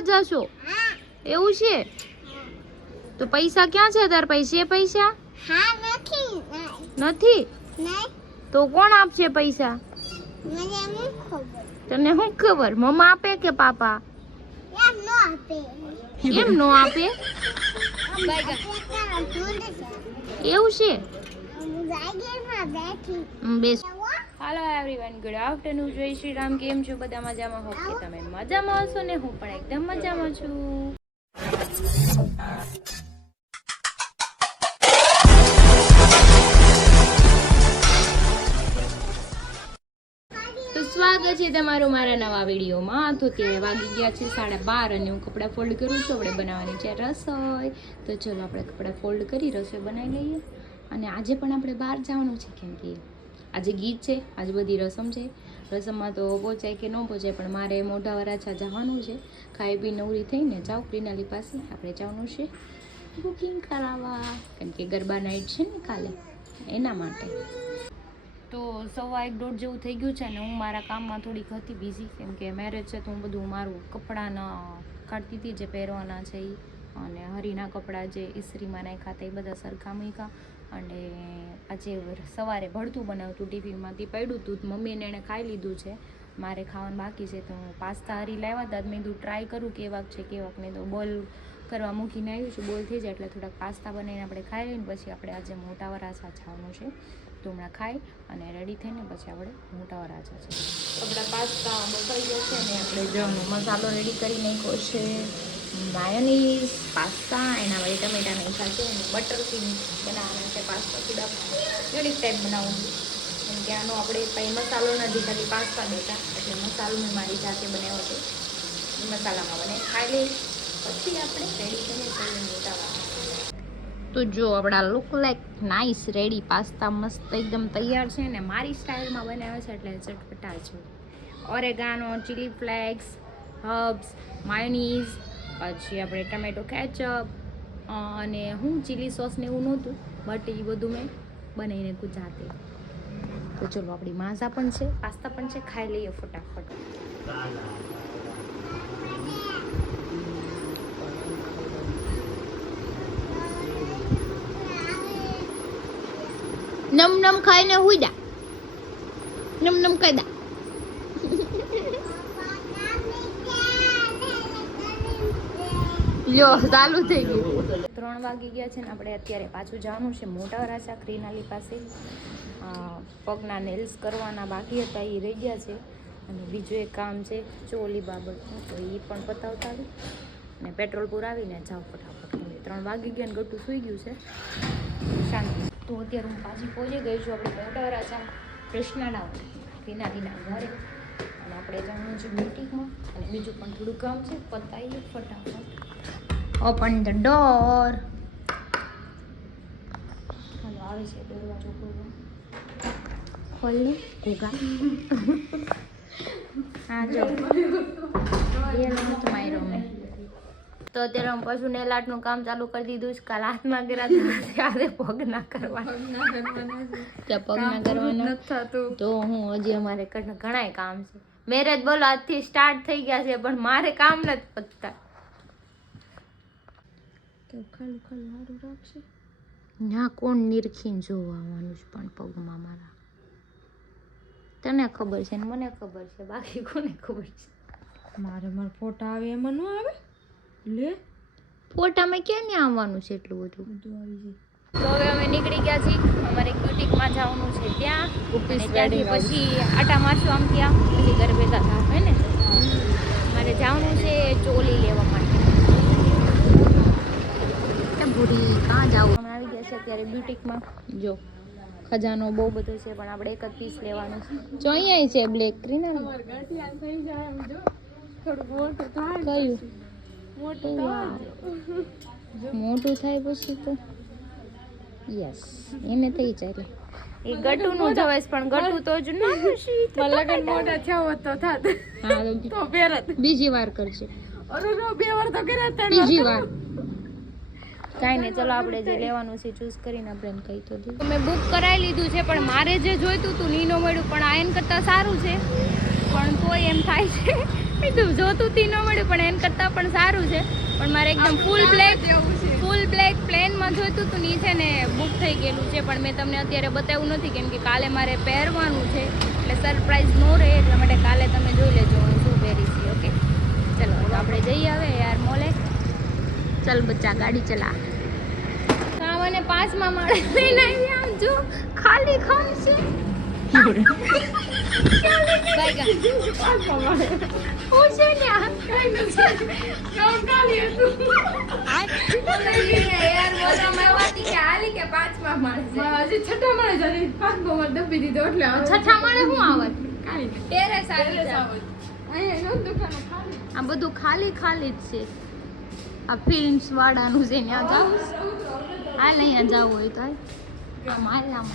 ખાવા જશો? એવું છે? તો પૈસા ક્યાં છે તાર પાસે? પૈસા નથી? તો કોણ આપશે પૈસા? તને શું ખબર? મમ્મા આપે કે પાપા? કેમ નો આપે? એવું છે? બેસ. હાલો એવરીવન, ગુડ આફ્ટરનૂન, જય શ્રી રામ. કેમ છો બધા? મજામાં હો કે તમે મજામાં હશો ને? હું પણ એકદમ મજામાં છું. તો સ્વાગત છે તમારું મારા નવા વિડીયોમાં. તો ત્યારે વાગી ગયા છે 12:30 અને હું કપડાં ફોલ્ડ કરું છું. આપણે બનાવવાની છે રસોઈ. તો ચલો આપણે કપડાં ફોલ્ડ કરી રસોઈ બનાવી લઈએ. અને આજે પણ આપણે બહાર જવાનું છે, કેમ કે આજે ગીત છે, આજે બધી રસમ છે. રસમમાં તો પહોંચાય કે ન પહોંચાય, પણ મારે મોઢા વરાછા જવાનું છે. ખાઈ પી નવરી થઈને જાઉં પ્રિનાલી પાસે. આપણે જવાનું છે બુકિંગ કરાવવા, કેમ કે ગરબા નાઇટ છે ને કાલે, એના માટે. તો 1:15 જેવું થઈ ગયું છે ને હું મારા કામમાં થોડીક હતી બિઝી, કેમ કે મેરેજ છે તો હું બધું મારું કપડાના કાઢતી હતી જે પહેરવાના છે એ, અને હરીના કપડાં જે ઇસ્ત્રીમાં નાખ્યા હતા એ બધા સરખા મૂક્યા. અને આજે સવારે ભળતું બનાવતું ટિફિનમાંથી પડ્યું હતું, મમ્મીને એણે ખાઈ લીધું છે. મારે ખાવાનું બાકી છે, તો હું પાસ્તા હરી લાવ્યા હતા. મેં કીધું ટ્રાય કરું કેવાક છે કેવાક નહીં. તો બોલ કરવા મૂકીને આવ્યું છું, બોલ થઈ જાય એટલે થોડાક પાસ્તા બનાવીને આપણે ખાઈ લઈને પછી આપણે આજે મોટા વરાછા જવાનું છે. તો હમણાં ખાઈ અને રેડી થઈને પછી આપણે મોટા વરાછા છે. આપણા પાસ્તા બફાઈ ગયા છે અને આપણે જવાનો મસાલો રેડી કરી નાખ્યો છે. માયોનીઝ, પાસ્તા, એના વળી ટમેટા નાખ્યા છે અને બટરથી બનાવવાના છે પાસ્તા. થોડા યુનિક ટાઈપ બનાવવું, કેમ કે આનો આપણે કંઈ મસાલો નથી, ખાલી પાસ્તા દેતા, એટલે મસાલો મેં મારી જાતે બનાવ્યો છે. મસાલામાં બને ખાઈ લઈ પછી આપણે રેડી થઈને જઈએ મોટા વરાછા. તો જો આપણા look like nice ready pasta મસ્ત એકદમ તૈયાર છે ને મારી સ્ટાઇલમાં બનાવ્યા છે, એટલે ચટપટા છે. Oregano, chilli flakes, herbs, mayonnaise, પછી આપણે ટમેટો કેચઅપ અને હું ચીલી સોસ ને એવું નહોતું, બટ એ બધું મેં બનાવીને જાતે. તો ચલો આપણી માઝા પણ છે, પાસ્તા પણ છે, ખાઈ લઈએ ફટાફટ. નમ નમ ખાઈને હુઈ જા, નમ નમ ખાઈ દા. લ્યો ચાલુ થઈ ગયું. 3 વાગી ગયા છે ને આપણે અત્યારે પાછું જવાનું છે મોટા વરાછા ક્રિનાલી પાસે. પગના નેલ્સ કરવાના બાકી હતા, એ રહી ગયા છે. અને બીજું એક કામ છે ચોલી બાબતનું, તો એ પણ પતાવતા આવી અને પેટ્રોલ પુરાવીને જાઓ ફટાફટ. 3 વાગી ગયા ને ગટું સૂઈ ગયું છે, શાંતિ. તો અત્યારે હું પાછી પહોંચી ગઈ છું આપણે મોટા વરાછા કૃષ્ણાના ક્રિનાલીના ઘરે. અને આપણે જવાનું છે મીટિંગમાં અને બીજું પણ થોડું કામ છે, પતાવીએ ફટાફટ. Open the door. હાલો આવે છે દરવાજો ખોલવા. ખોલને ઘોઘા. હા જો એ નહોતું માર્યો મેં. તો અત્યારે હું પાછું નેલ આર્ટનું કામ ચાલુ કરી દીધું છે. કાલ હાથમાં કર્યા ત્યારે પગના કરવાના, ત્યાં પગના કરવાના. તો હું હજી અમારે ઘણાય કામ છે. મેરેજ બોલો આજથી સ્ટાર્ટ થઈ ગયા છે, પણ મારે કામ નથી પતતા. તો ખાલું ખાલું સારું રાખશે. ના કોણ નિરખીને જોવા આવવાનું છે પણ પગમાં મારા? તને ખબર છે ને મને ખબર છે, બાકી કોને ખબર છે? મારા ફોટા આવે એમાં ન આવે લે. ફોટામાં ક્યાં ને આવવાનું છે એટલું બધું? આવી જાય. તો હવે અમે નીકળી ગયા છીએ, અમારે બ્યુટિકમાં જવાનું છે ત્યાં. અને ત્યાંથી પછી આટા મારશું આમ ત્યાં, પછી ઘરે ભેગા થાવ હે ને. મારે જવાનું છે ચોલી લેવા માટે. બુઢી કાં જાવ? અમે આવી ગયા છે અત્યારે બ્યુટિકમાં. જો ખજાનો બહુ બધો છે, પણ આપણે એક જ પીસ લેવાનું છે. જો અહીંયા છે બ્લેક ક્રીનલ. મોટું થાય પછી તો યસ એને થઈ જાય. એ ગટુ નું જવાય, પણ ગટુ તો જ લગન મોટા થયા હોત તો થાત. હા તો પહેરત. બીજી વાર કરજે. અરે નો 2 વાર તો કર્યા, બીજી વાર કાંઈ નહીં. ચલો આપણે જે લેવાનું છે ચૂઝ કરીને આપણે એમ કહી તો દઈએ. મેં બુક કરાવી લીધું છે, પણ મારે જે જોઈતું હતું ની ન મળ્યું. પણ આ એન કરતાં સારું છે, પણ તોય એમ થાય છે મેં તો જોતું તી ન મળ્યું પણ એન કરતાં પણ સારું છે પણ મારે એકદમ ફૂલ બ્લેક પ્લેનમાં જોઈતું હતું ને ઈ છે ને બુક થઈ ગયેલું છે પણ મેં તમને અત્યારે બતાવ્યું નથી કેમ કે કાલે મારે પહેરવાનું છે એટલે સરપ્રાઈઝ ન રહે એટલા માટે કાલે તમે જોઈ લેજો હું શું પહેરી છે ઓકે ચલો તો આપણે જઈએ હવે યાર મોલે ચલ બચ્ચા ગાડી ચલા મને 5મા માળે લઈને આવી આમ જો ખાલી ખમ છે આ બધું ખાલી ખાલી જ છે આ ફિલ્મ્સ વાળાનું છે ત્યાં જાવ હાલ અહીંયા જવું હોય તો આમ હાલ આમ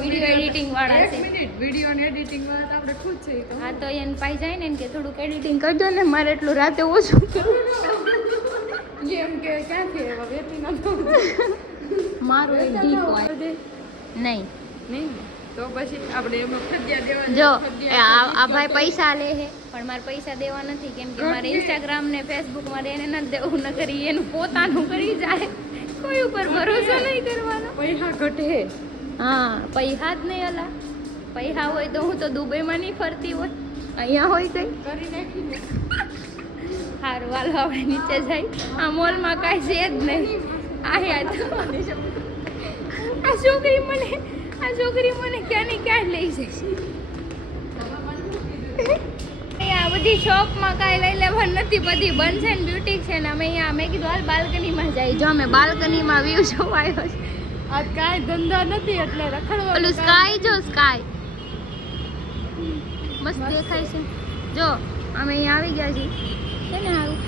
વિડીયો એડિટિંગ વાળા છે વિડીયો ને એડિટિંગ વાળા આપણે ખુદ છે હા તો એને પાઈ જાય ને કે થોડુંક એડિટિંગ કરજો ને મારે એટલું રાતે ઓછું એમ કે ક્યાંથી એવા વેતી ના મારું એક ઢીક હોય નહીં નહીં તો પછી આપણે એમાં ફદ્યા દેવા જો આ ભાઈ પૈસા લે છે પણ મારે પૈસા દેવા નથી કેમ કે મારે ઇન્સ્ટાગ્રામ ને ફેસબુક મારે એને નથી દેવું ન કરી એનું પોતાનું કરી જાય કોઈ ઉપર ભરોસો નહીં કરવાનો પૈસા ઘટે હા પૈસા જ નહીં અલા પૈસા હોય તો હું તો દુબઈમાં નહીં ફરતી હોય અહીંયા હોય કઈ કરી નાખીને સારું વાલો આપણે નીચે જઈ આ મોલમાં કાંઈ છે જ નહીં આ છોકરી મને ક્યાંની ક્યાં લઈ જશે અહીંયા બધી શોપમાં કાંઈ લઈ લેવાનું નથી બધી બંધ છે ને બ્યુટી છે ને અમે અહીંયા મેં કીધું હાલ બાલ્કનીમાં જઈ જો અમે બાલ્કનીમાં વ્યૂ જોવા આવ્યો છે આ કાંઈ ધંધા નથી એટલે રખડવા ઓલું સ્કાય જો સ્કાય મસ્ત દેખાય છે જો અમે અહીંયા આવી ગયા છીએ છે ને સારું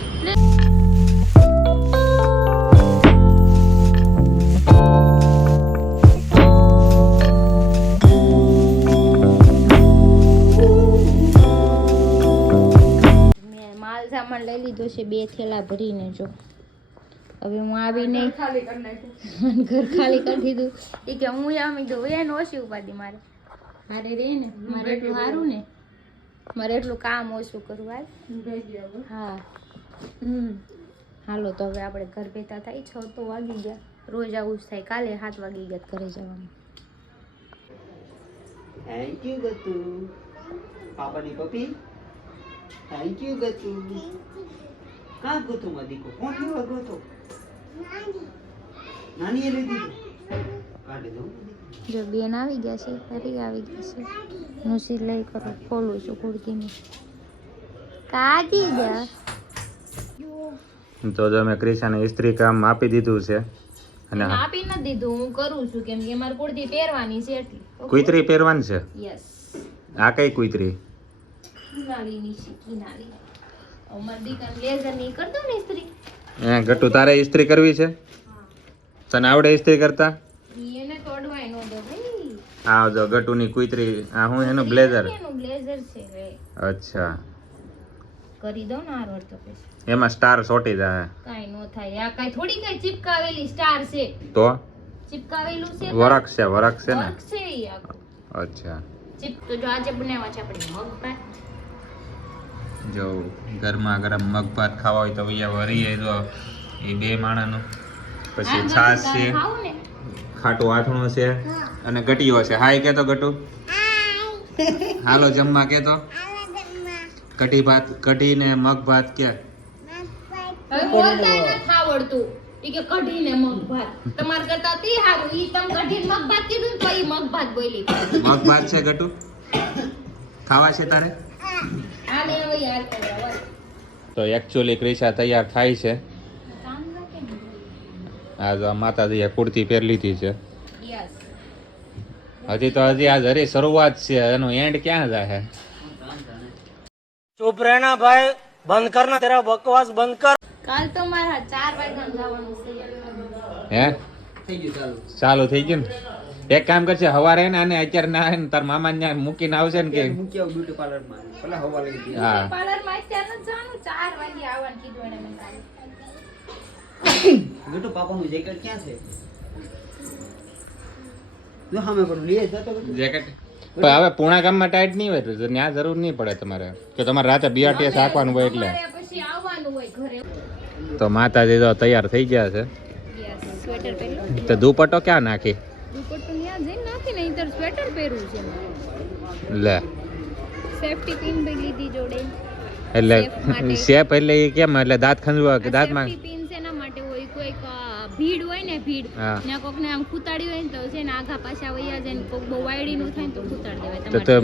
સામાન લઈ લીધો છે 2 થેલા ભરીને જો હવે હું આવીને ખાલી કરી નાખ્યું ઘર ખાલી કરી દીધું એ કે હું આમી દઉં એને ઓછી ઉપાધી મારે રે ને મારે એટલું સારું ને મારે એટલું કામ ઓછું કરવું હાલ હા હાલો તો હવે આપણે ઘર ભેગા થાય 6 તો વાગી ગયા રોજ આવું જ થાય કાલે 7 વાગી ગયા ઘરે જવાનું થેન્ક યુ ગતુ પાપાની પપી થેન્ક યુ ગતુ કા ગતુ મદીકો કોણ લેવા ગતો નાની એ લઈ દીધું કાઢી દઉં જો બેન આવી ગયા છે ફરી આવી ગયા છે હું સિલાઈ કરું ખોલું છું કુર્તીની કાઢી ગયા તો જો મેં ક્રિશાને ઇસ્ત્રી કામ આપી દીધું છે અને આપી નથી દીધું હું કરું છું કેમ કે મારે કુર્તી પહેરવાની છે એટલી કુઈતરી પહેરવાની છે યસ આ કઈ કુઈતરી કિનારીની છે કિનારી અમાર દીકરા બ્લેઝર ની કર દો ને ઇસ્ત્રી એ ગટુ તારે ઇસ્ત્રી કરવી છે તને આવડે ઇસ્ત્રી કરતા એને તોડવાય નો દે ભાઈ આ જો ગટુની કુઈતરી આ હું એનું બ્લેઝર એનું બ્લેઝર છે રે અચ્છા કરી દો ને આરો તો પછી એમાં સ્ટાર સોટી જાય કાઈ નો થાય આ કાઈ થોડી કાઈ ચિપકાવેલી સ્ટાર છે તો ચિપકાવેલું છે વરખ છે ને વર્ક છે ઈ આખું અચ્છા ચિપ તો જો આજે બનાવ્યા છે આપણે મગભાત જો ગરમા ગરમ મગ ભાત ખાવા હોય તો અહીંયા વરીએ જો એ 2 માણાનું પછી છાશ છે ખાવ ને ખાટું આથણું છે અને ગટીયો છે હાય કે તો ગટુ હાલો જમવા કે તો કઢી ભાત કઢી ને મગ ભાત કે હવે બોલતાય નથી આવડતું ઈ કે કઢી ને મગભાત તમાર કરતા તી હારું ઈ તમ કઢી ને મગભાત કીધું ને તો ઈ મગભાત બોલી મગ ભાત છે ગટુ ખાવા છે તારે આને હવે યાદ કરવા તો એકચ્યુઅલી ક્રિશા તૈયાર થાય છે કામ રાખે ને આ જો માતાજીએ કુર્તી પહેરી લીધી છે યસ હજી તો હજી આ જરી શરૂઆત છે એનો એન્ડ ક્યાં જાય चुप रहना भाई बंद करना तेरा बकवास बंद कर કાલ તો મારા 4 વાગ્યા જવાનું છે હે થઈ ગયું ચાલુ ચાલુ થઈ ગયું ને એક કામ કરશે હવારે ને અને અત્યારે ના ને તાર મામા ને મૂકીને આવશે ને કે મૂકી આવું બ્યુટી પાર્લર માં પેલા હવા લઈ દીધી હા પાર્લર માં અત્યારે નથી જવાનું 4 વાગે આવવાનું કીધું એને મને કાલે ગટુ પાપાનું જેકેટ ક્યાં છે જો સામે પર લઈ જતો જેકેટ પણ હવે પૂણા ગામમાં ટાઈટ નહીં હોય તો ત્યાં જરૂર નહીં પડે તમારે કે તમારે રાતે બીઆરટીએસ હાંકવાનું હોય એટલે અમારે પછી આવવાનું હોય ઘરે. તો માતાજી તો તૈયાર થઈ ગયા છે. યસ, સ્વેટર પહેરલો. તો દુપટ્ટો ક્યાં નાખી દુપટ્ટો ત્યાં જઈને નાખી ને ઇધર સ્વેટર પહેરવું છે મારે. લે સેફટી પિન બી લીધી જોડે. એટલે Safe માટે. શેપ એટલે એ કેમ એટલે દાંત ખંજવા કે દાંતમાં સેફટી પિન શેના માટે હોય? કોઈક ભીડ હોય ને ભીડ હા. ત્યાં કોકને આમ ખૂતાડી હોય ને તો છે ને આઘા પાછા વયા જાય ને કોક બહુ વાયડીનું થાય ને તો ખૂતાડી દેવાય. તો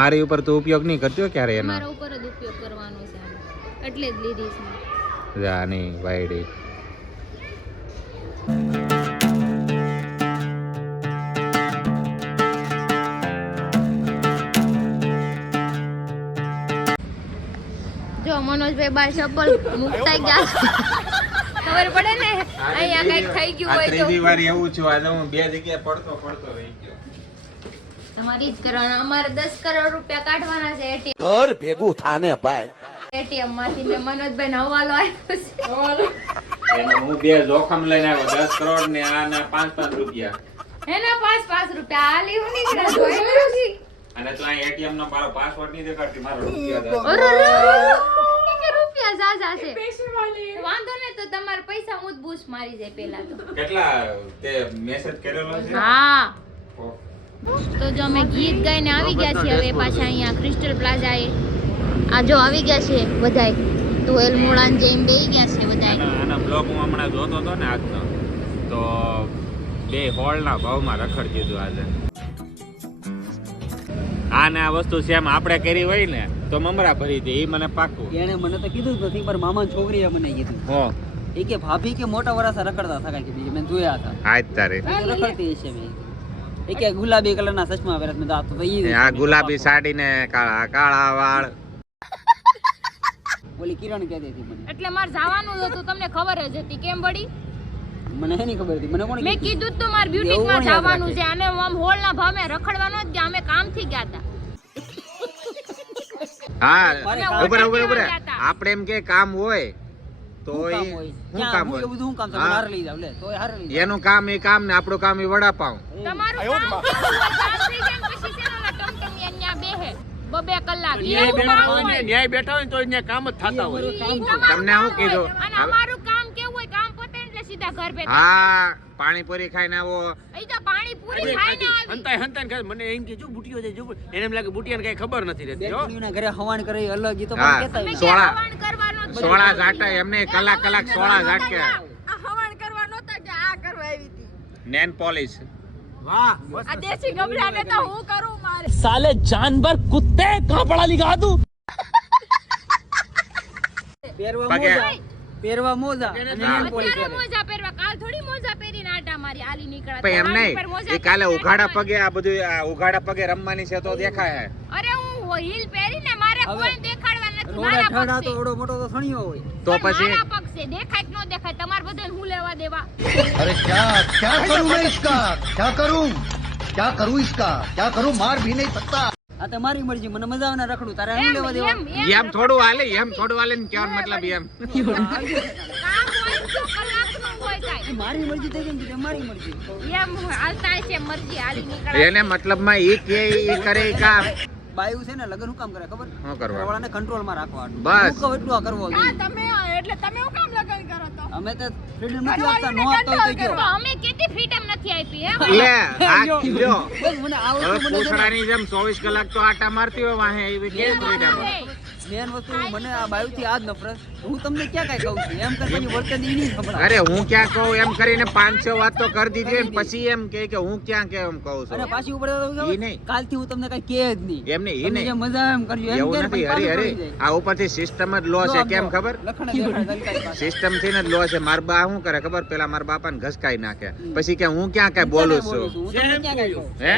મારી ઉપર તો ઉપયોગ નહીં કરતો ક્યારે એનો તમારા ઉપર જ ઉપયોગ કરવાનો છે આનો. એટલે જ લીધી છે. જા નહીં વાયડી જો મનોજભાઈ બાર ચપ્પલ મુકતા ગયા છે. ખબર પડે ને અહીંયા કઈક થઈ ગયું હોય તો ત્રીજી વાર એવું છું આજે હું બે જગ્યાએ પડતો રહી ગયો. તમારી જ કરવાના. અમારે 10 કરોડ રૂપિયા કાઢવાના છે ઘર ભેગું થાને ભાઈ એટીએમ માંથી. ને મનોજભાઈ નો હવાલો આવ્યો છે. એને હું બે જોખમ લઈને આવ્યો 10 કરોડ ને આના 5 રૂપિયા એના 5 રૂપિયા હાલી હું નીકળ્યા જોયેલું છે. અને તો આ એટીએમ નો મારો પાસવર્ડ નહીં દેખાડતી મારો રૂપિયા અરે કે રૂપિયા જાજા છે. વાંધો નહીં તો તમારા પૈસા હું જ બૂસ્ટ મારી જાય પેલા તો. કેટલા તે મેસેજ કરેલો છે હા તો જો અમે ગીત ગાઈને આવી ગયા છીએ હવે પાછા અહીંયા ક્રિસ્ટલ પ્લાઝાએ. આ જો આવી ગયા છે બધાય. તુવેલ મોળાન જઈને બેહી ગયા છે બધાય. આના બ્લોગ હું હમણાં જોતો હતો ને આજનો તો બે હોલના ભાવમાં રખડી દીધું આજે. આને આ વસ્તુ સેમ આપણે કરી હોય ને તો મમરા ભરી દે એ મને પાકું. એને મને તો કીધું જ નથી પણ મામા છોકરીએ મને કીધું હો એ કે ભાભી કે મોટા વરાસા રખડતા હતા કાંઈ કે બીજું મેં જોયા હતા આજ તારે રખડતી હશે મેં એ કે ગુલાબી કલરના ચશ્મા પહેરે મેં તો આ તો ઈ આ ગુલાબી સાડી ને કાળા કાળા વાળ ઓલી કિરણ કહેતી હતી મને એટલે મારે જવાનું હતું તમને ખબર જ હતી કેમ વળી? મને એની ખબર હતી મને કોણ મેં કીધું તો મારે બ્યુટીક માં જવાનું છે અને આમ હોલ ના ભાવે રખડવાનો જ ગયા. અમે કામ થી ગયા હતા. હા મારે ઉભરે ઉભરે ઉભરે ગયા હતા. આપણે એમ કે કામ હોય તો શું એ કામ હોય શું કામ હોય એવું બધું શું કામ છે હા. મને હાર લઈ જાવ લે તોય હાર લઈ જાવ એનું કામ એ કામ ને આપણું કામ એ વડાપાવ. તમારું કામ કેવું હોય? કામ થઈ જાય ને પછી છે ને ઓલા ટમટમિયા ન્યા બેહે 2 કલાક. એવું કામ હોય. ન્યાય બેઠા હોય તો અહીંયા કામ જ થતા હોય ઈ તમારું તમને કામ શું કીધું? હોય. અને અમારું કામ કેવું હોય? કામ પતે એટલે સીધા ઘર ભેગા. હા પાણીપુરી ખાઈને આવો. અહીં તો પાણી પૂરી ખાઈને આવી. હંતાય મને એમ કે જો બુટિયો છે જો એને એમ લાગે બુટિયાને કઈ ખબર નથી રહેતી હો બેનપણીઓના ઘરે હવાણ કરે એ અલગ ઈ તો હા. મને કહેતા અમે હોય. સોળા. ક્યાં હવાન કરવાનો જ છે? સોળા ઝાટા એમને કલાક સોળા ઝાટકે હવાન કરવાનો તો કે આ કરવા આવી હતી. નેન પોલિશ વાહ આ દેશી ગબડાને તો હું કરું મારે. साले जानवर कुत्ते कहाँ पढ़ा लिखा तू પહેરવા પગે. મોજા પહેરવા મોજા અને હા. નેલ પોલિશ અત્યારે કરે. મોજા પહેરવા કાલ થોડી મોજા પહેરીને આટા મારી આલી નીકળ્યા. પણ એમ તમારી ઉપર નહીં મોજા એ કાલે પહેરીને ઉઘાડા આટા પગે આ બધું આ ઉઘાડા પગે રમવાની છે તો દેખાય. મારી. અરે હું હીલ પહેરીને મારે હવે કોઈ દેખાડવા નથી. રોડા મારા ઠડા પગ તો છે. ઓડો મોટો તો સણિયો હોય તો પણ પછી મારા પગ છે. દેખાય કે ન દેખાય તમારે બધાને હું લેવા દેવા. अरे क्या क्या करूं मैं इसका क्या करूं इसका क्या करूं मार भी नहीं सकता આ તો મારી મરજી મને મજા આવે ને રખડું તારે એમ હું લેવા દેવા એમ થોડું હાલે ને કેવાનો મતલબ એમ કામ હોય તો કલાકનું હોય કાંઈ. મારી મરજી થઈ ગઈ ને મારી મરજી એમ હાલતા હશે મરજી હાલી નીકળ્યા. એને મતલબમાં એ કે એ કરે ઈ કામ બાયું છે ને લગન શું કામ કરે ખબર શું કરવા? ઘરવાળાને કંટ્રોલમાં રાખવાનું બસ. હું કહું એટલું આ કરવો જોઈએ. તમે એટલે તમે હું કામ લગન કરો તો? અમે તો ફ્રીડમ નથી આપતા નો આપતા હોય તો તો કયો અમે કેટલી ફ્રીડમ નથી આપી હે? લે આ જો. જો બસ મને આ હવે વસ્તુ મને પૂછડાની જેમ 24 કલાક તો આટા મારતી હોય વાહે એવી કે ફ્રીડમ મેન વસ્તુ મને આ બાયુથી આ જ નફરત હું તમને ક્યાં કાંઈ કહું છું એમ કરીને પછી વર્તન ઈ નહીં સંભળાય. અરે હું ક્યાં કહું એમ કરીને 500 વાત તો કરી દીધી ને પછી એમ કે હું ક્યાં કે એમ કહું અને છું પાછી ઉપર તો ઈ ખબર? નહીં. કાલથી હું તમને કઈ કહે જ નહીં એમ નહીં, ઈ તમને નહીં. જે મજા આવે એમ કરજો એમ એવું કહે નથી પણ હરી પાછું હરી પડી જાય. આ ઉપરથી સિસ્ટમ જ લો જો છે આમ કેમ જો, ખબર લખણે દેખાડે દલકાઈ પાસે. સિસ્ટમ થી જ લો છે મારા બા શું કરે ખબર પેલા મારા બાપાને ઘસકાઈ નાખે પછી કે હું ક્યાં કઈ બોલું છું હું તમને ક્યાં કાંઈ કહું? હે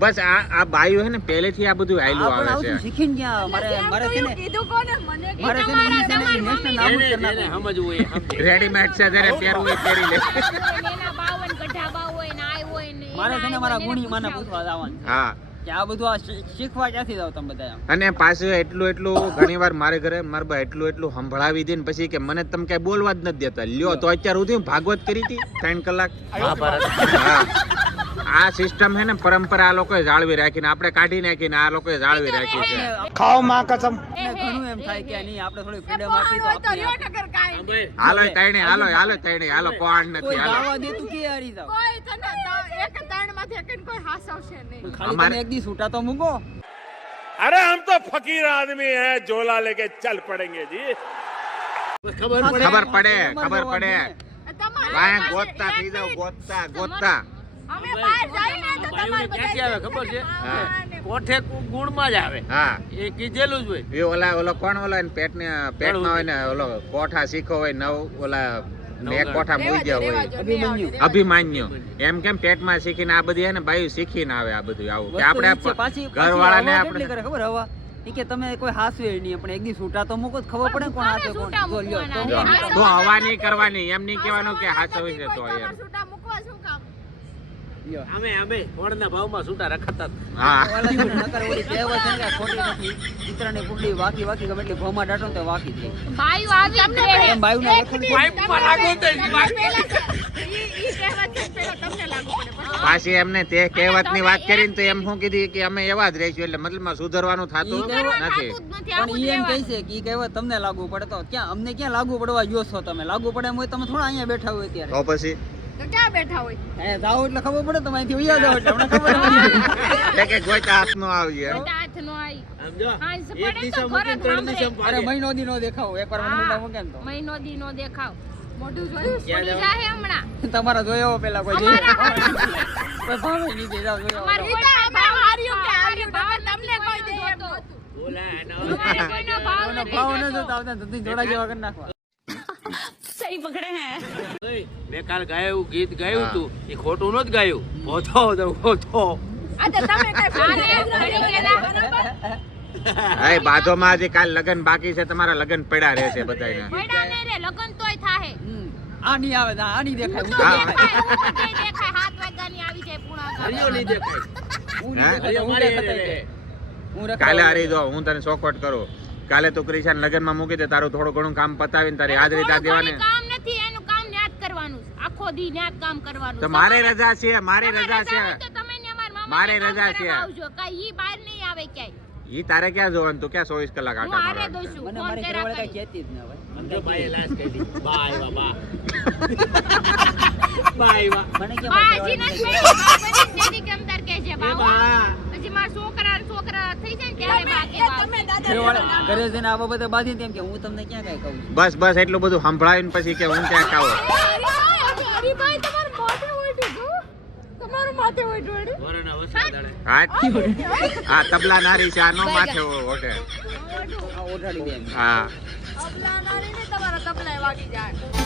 બસ આ બાયું હે ને પહેલેથી આ બધું આ આયલું પણ આવે આવું છે છું, શીખીને ક્યાં મારે મારે છે ને કીધું કોને? મને મારે છે ને ઈ છે ને નેશનલ નાબૂદ કરી નાખવું. સમજવું એ રેડીમેડ છે જ્યારે પહેરવું એ પહેરી લે એના બાવ હોય ને ગઢા બાવ હોય ને આય હોય ને મારે છે ને એના મારા હોય ને ગુણી એને માને પૂછવું. પૂછવા જવાનું હા કે આ બધું આ શીખવા ક્યાંથી જાવ તમે બધા એમ? અને પાછું એટલું ઘણી વાર મારે ઘરે મારા બા એટલું સંભળાવી દે ને પછી કે મને તમે કઈ બોલવા જ નથી દેતા લ્યો તો અત્યાર સુધી હું ભાગવત કરી હતી 3 કલાક હા આ સિસ્ટમ હે ને પરંપરા આ લોકોએ જાળવી રાખીને આપણે કાઢી નાખીને આ લોકોએ જાળવી રાખી છે. ખાઓ માં કસમ ઘણું એમ થાય કે નહીં આપણે થોડી ફ્રીડમ આપી તો હાલો તૈણે હાલો તૈણે હાલો કોણ નથી હાલો ગાવા દે તું કે હારી જાવ ખાલી અમારે- તમે એક દી છૂટા તો મૂકો. अरे हम तो फकीर आदमी हैं झोला लेके चल पड़ेंगे जी ખબર ખબર પડે વાંહે ગોતતા થઈ જાવ ગોતતા ક્યાંથી આવે ખબર છે હા. કોઠે ગુણમાં જ આવે હા એ કીધેલું જ હોય. એ ઓલો કોણ ઓલા ને પેટમાં હોય ને ઓલો કોઠા શીખો હોય ઓલા ને કોઠા મૂઈ ગયા હોય અભિમન્યુ અભિમાન્યુ એમ કેમ પેટમાં શીખીને આ બધી હે ને બાયું શીખીને આવે આ બધું આવું કે વસ્તુ આપણે ઈ છે. પાછી ઘરવાળાને હવા આપણે કેટલી કરે ખબર હવા ઈ કે તમે કોઈ હાસવે નહીં પણ એક દી છૂટા તો મૂકો તો ખબર પડે ને કોણ હાસે કોણ જો લ્યો તો જો, તો હવા નહીં કરવાની એમ નહીં કહેવાનું કે હાચવી છે તો એમ લ્યો. અમે ફોડના ભાવમાં છૂટા રખાતા હા ઓલા જોડે નકર ઓલી કહેવત છે ને કે ખોટી નથી. ચિત્રાની કુંડલી વાકી ગમે એટલી ભોમાં દાટો ને તો વાકી જાય. બાયું આવી જ રહે. એમ બાયુને લખન છે. પાછી એમને તે કહેવતની વાત કરીને તો એમ શું કીધી કે અમે એવા જ રહીશું એટલે મતલબમાં સુધરવાનું થતું ઈ કહેવત- નથી પણ ઈ એમ કહે છે કે ઈ કહેવત તમને લાગુ પડે તો ક્યાં અમને ક્યાં લાગુ પડવા ગયો છો તમે લાગુ પડે એમ હોય તમે થોડા અહીંયા બેઠા હોય ત્યારે તો પછી હે જાઓ એટલે ખબર પડે તમે અહીંથી ઉયા જાઓ એટલે હમણાં ખબર પડી. એટલે કે ગોઈતા હાથનો આવીએ હાથનો આવી. સમજો હાંજ એક પડે દિશા તો મૂકીને ઘર જ ત્રણ દિશા સાંભળે. અરે મહિનો દી નો દેખાવ એકવાર મને મુંડા મૂકે ને તો મહિનો દી નો દેખાવ મોઢું જોયું પડી જાહે હમણાં તમારા જોયો પેલા કોઈ જોયો કોઈ ભાવે નહીં દે જાઓ જોયો અમારે કોઈના ભાવ હાર્યું કે આવ્યું ભાવ તમને કોઈ દે એમ નહોતું. બોલા એનો અમારે કોઈનો ભાવ કોઈનો નથી. ભાવ ન જોતા આવતા ધોતી જોડા જેવા કરી નાખવા મેં કાલ ગાયું ગીત ગાયું તું એ ખોટું નહોતું ગાયું ભોથો તો ભોથો અરે, ઘડી ગયેલા. હા બાજુમાં હજી કાલ લગન બાકી છે તમારા લગન પડ્યા રહેશે બધાયના પડ્યા ને રે લગન તોય થાહે. આ નહીં આવે તો આ નહીં દેખાય હું તો હા. દેખાય. હું તો જે દેખાય 7 વાગ્યાની આવી જાય પૂણા હરિયો નહીં દેખાય હું હા? નહીં દેખાતો, હું મારી દેખાતો હારે. હું રખડાવું. કાલે હરી જો હું તને ચોખવટ કરું કાલે તું ક્રિશાન લગનમાં મૂકી દે તારું થોડું ઘણું કામ પતાવીને તારી હાજરી તા દેવાની કામ નથી એનું કામ ન્યાદ કરવાનું છે. આખો દી ન્યાદ કામ કરવાનું તો મારે રજા છે મારે રજા છે હોય તો તમે ને અમારા મામાને મારે કામ રજા છે. કરાવવા આવજો. કાંઈ ઈ બહાર નહીં આવે ક્યાંય. ઈ તારે ક્યાં જોવાનું તું ક્યાં 24 કલાક હું આટા હારે મારવાનું દઉં છે? છું. મને ફોન મારી કર્યા ઘરવાળી કરી. કાંઈ કહેતી જ ન હોય. મને જો કાંઈ ભાઈએ લાશ કહી દીધી બા આવ્યા બા બા આવ્યા મને કેમ બા, મારી હજી ઘરવાળી નથી થઈ. બા બની જ નથી કેમ તાર કહે છે, બા, હો. બા હજી મારા છોકરા થઈ જાય ને ત્યારે બા કહેવા આવશે. ઘરવાળી ઘરે જઈને આ બાબતે બાંધી તેમ કે હું તમને ક્યાં કાંઈ કહું છું. બસ બસ એટલું બધું સંભળાવીને પછી કે હું ક્યાં ખાવ હરીભાઈ, તમારું માથે ઓઢી ગયું. તમારું માથે ઓઢી. વરના વસરા દાડે હા તબલા નારી છે આ નો માથે ઓઢે આ ઓઢાડી દે એમ. હા અબલા નારી ને તમારા તબલાય વાગી જાય.